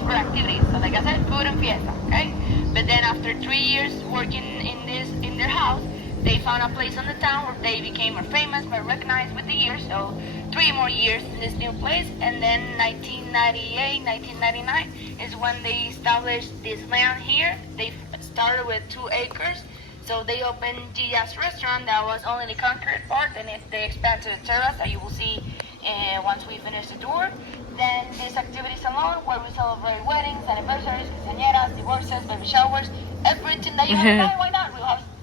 for activities. So like I said, food and fiesta, okay? But then after 3 years working in their house, they found a place on the town where they became more famous, more recognized with the years. So 3 more years in this new place, and then 1998, 1999 is when they established this land here. They started with 2 acres. So they opened Gia's restaurant that was only the concrete part, and if they expand to the terrace that you will see once we finish the tour. Then these activities alone, where we celebrate weddings, anniversaries, quinceañeras, divorces, baby showers, everything that you have to buy, why not?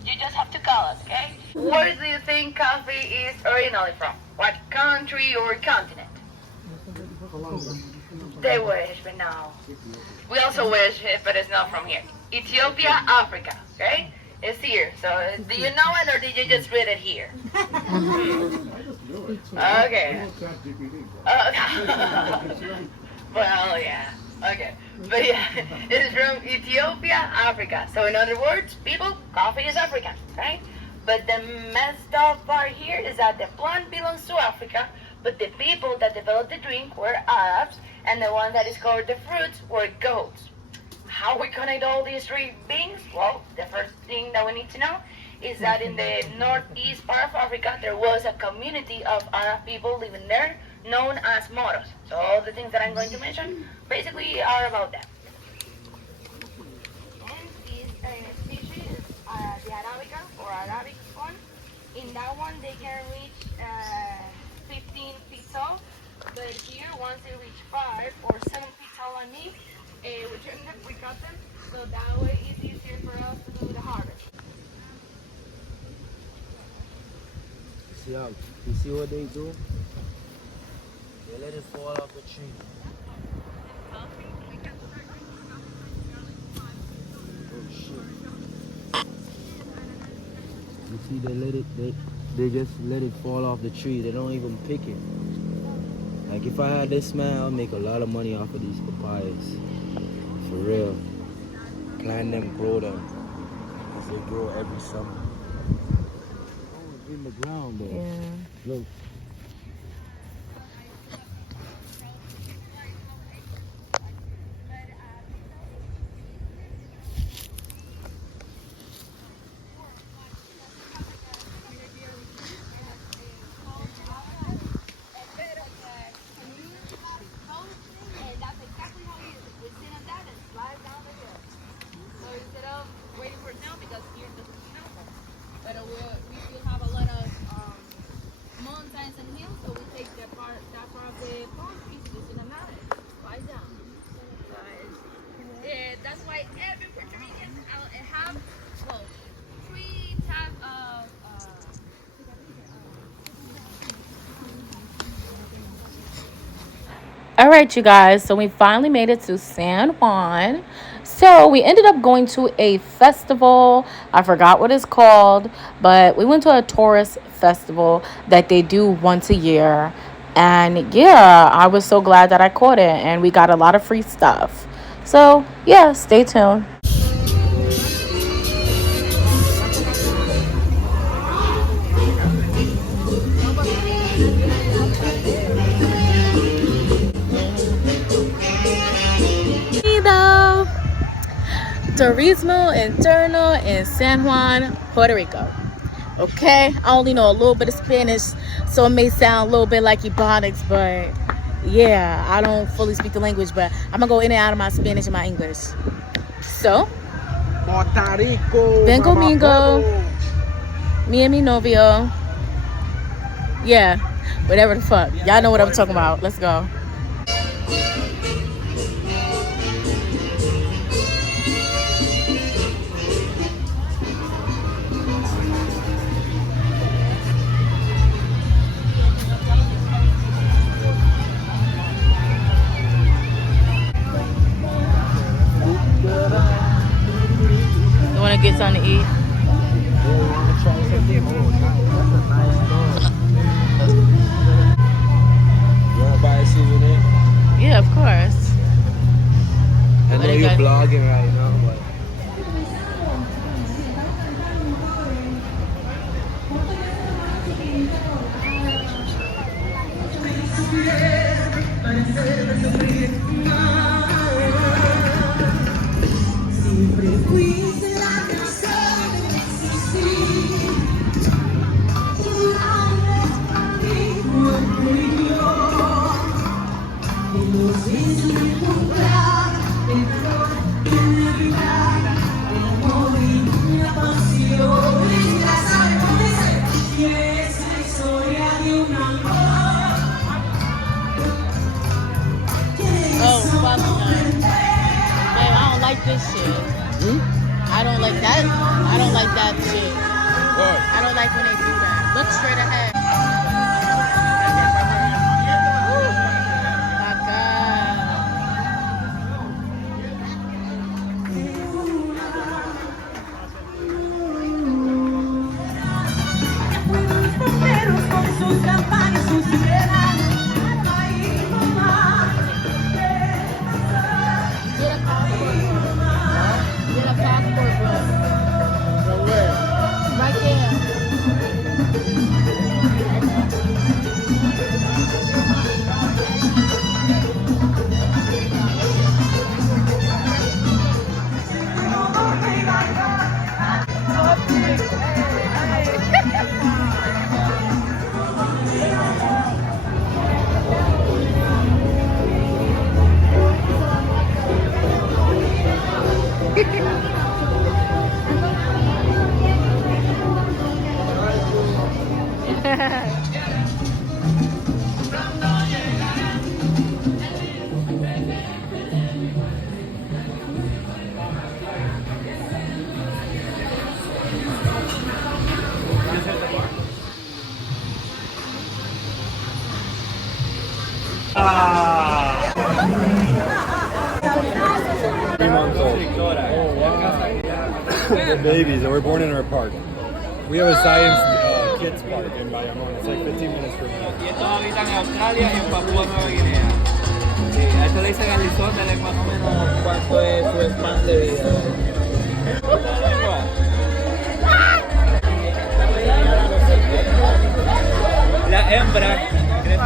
You just have to call us, okay? Where do you think coffee is originally from? What country or continent? They wish, but no. We also wish, but it's not from here. Ethiopia, Africa, okay? It's here. So do you know it, or did you just read it here? Okay. Well, yeah. Okay. But yeah, it's from Ethiopia, Africa. So in other words, people, coffee is African, right? But the messed up part here is that the plant belongs to Africa, but the people that developed the drink were Arabs, and the one that discovered the fruits were goats. How we connect all these three beings? Well, the first thing that we need to know is that in the northeast part of Africa, there was a community of Arab people living there known as Moros. So all the things that I'm going to mention basically are about that. And this species is the Arabica or Arabic one. In that one, they can reach 15 feet tall. But here, once they reach 5 or 7 feet tall on me, we cut them, so that way it's easier for us to do the harvest. You see what they do? They let it fall off the tree. Oh shit. You see they just let it fall off the tree. They don't even pick it. Like if I had this man, I'll make a lot of money off of these papayas. For real. Plant them, grow them. Because they grow every summer. Oh, it's in the ground though. Yeah. Look. That's why every Puerto Rican have, well, 3 types of All right, you guys. So we finally made it to San Juan. So we ended up going to a festival. I forgot what it's called, but we went to a tourist festival that they do once a year. And yeah, I was so glad that I caught it, and we got a lot of free stuff. So yeah, stay tuned. Turismo Interno in San Juan, Puerto Rico. Okay, I only know a little bit of Spanish, so it may sound a little bit like Ebonics, but yeah, I don't fully speak the language, but I'm gonna go in and out of my Spanish and my English. So, Puerto Rico. Ven conmigo. Me and mi novio. Yeah, whatever the fuck. Y'all know what I'm talking about. Let's go. You want to get something to eat? You want to buy a souvenir? Yeah, of course. I know you're vlogging right now, but... Oh, fuck no. Babe, I don't like this shit. I don't like that. I don't like that shit. I don't like when they do that. Look straight ahead. My Get a passport book. From where? Right there. They're babies, and we're born in our park. We have a science kids park in Bayamon. It's like 15 minutes from here. Y esto habitan en Australia y en Papúa Nueva Guinea. Sí, a esto le dicen Aristóteles más o menos cuánto es su span de vida. La hembra crece